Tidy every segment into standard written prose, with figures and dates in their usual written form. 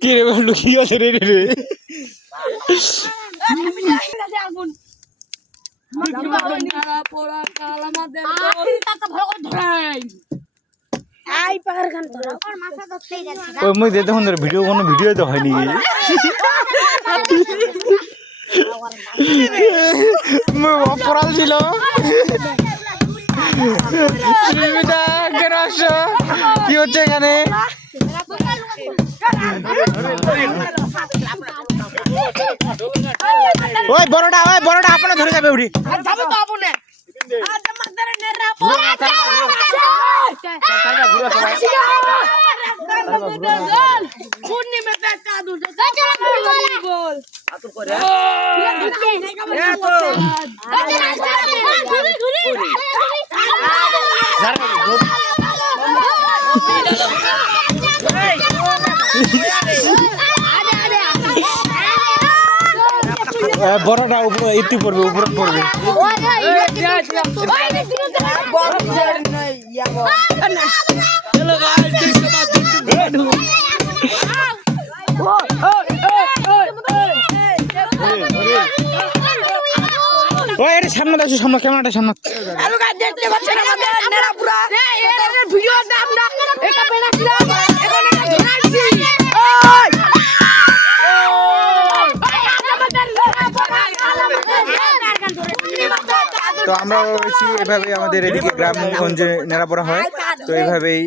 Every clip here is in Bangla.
কি রে বন্ধু কি আছে রে রে মুই দেখতে ভিডিও কোনো ভিডিও তো হয়নি অপরাধ ছিল কি হচ্ছে এখানে ওই বড়টা আপনার ধরে যাবে উঠি বড়টা একটু পড়বে উপরে পড়বে ওই এটা সামনে দেখো সামনে ক্যামেরাটা সামনে দেখতে পাচ্ছেন আমাদের নেড়াপুরা ভিডিওতে আমরা এটা বেড়াছিলাম এখন এটা ধরাইছি তো আমরা রয়েছি এভাবেই আমাদের এদিকে গ্রামগঞ্জে নেড়াপড়া হয় তো এইভাবেই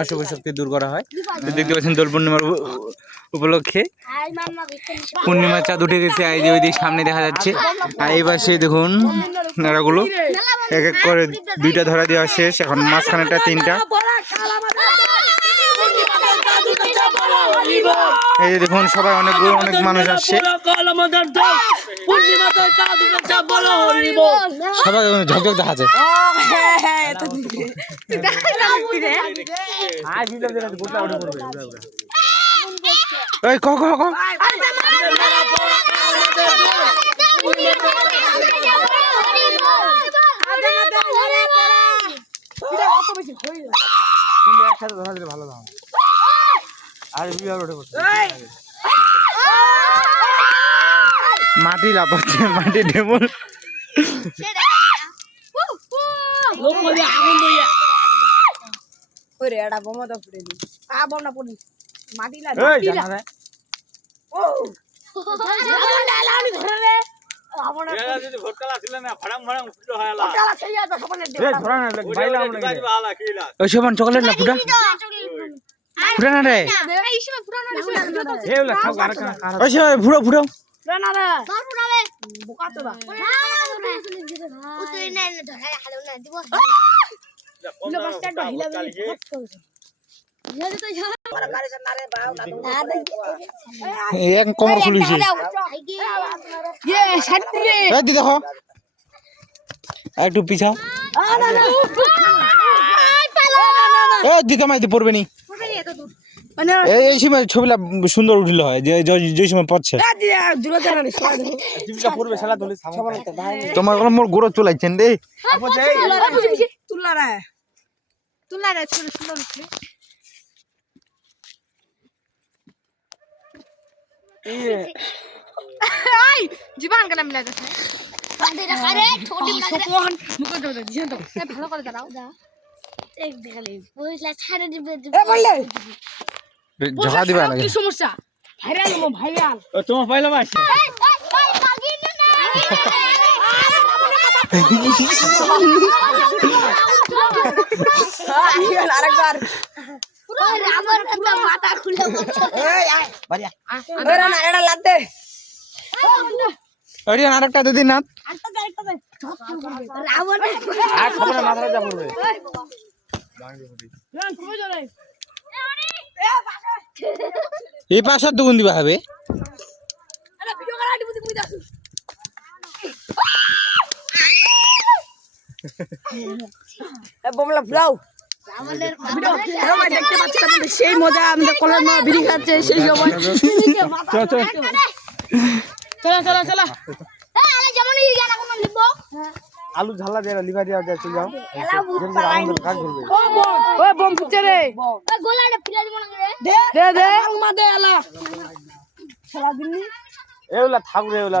অশুভ শক্তি দূর করা হয় তো দেখতে পাচ্ছেন দোল পূর্ণিমার উপলক্ষে পূর্ণিমার চাঁদ উঠে গেছে ওই দিক সামনে দেখা যাচ্ছে আর এই পাশে দেখুন নেড়াগুলো এক এক করে দুইটা ধরা দেওয়া শেষ এখন মাঝখানেটা তিনটা এই যে দেখুন সবাই অনেক মানুষ আসছে সবাই ঝকঝক দেখা যায় ওই ক একসাথে ধরা দিলে ভালো দাম আর মাটি লাফাচ্ছে মাটি ঢেমল চকলেট না ফুটা ফুটা না রে ফুটো ফুটো কমর খুলিছে দেখো একটু পিছা দিতে মাইতে পড়বে নি এই সময় ছবিটা সুন্দর উঠলে হয় যে সময় পড়ছে তোমার মোর গোড় চলাইছেন রে জীবন কেন মিলা যাচ্ছে ভালো করে দাঁড়াও ঝগড়া দিবা না কি সমস্যা ভাইরাল তোমার পাইলাম আছে আরেকবার আমার কথা মাথা খুলে বাড়িয়া এটা লাগতে আরেকটা দিদি না মাথা যা পড়বে এই পাশে দুগুন দিবা হবে সেই মজা আমাদের কলের মা বিড়ি খাচ্ছে সেই সময় চলো আলু ঝালা দিয়ে লিভার দিয়ে চলে যাও কাজ করবে ওই বম ফুটছে রে দে দে মা দে এলা খেলা দিননি এগুলা থাকবে এগুলা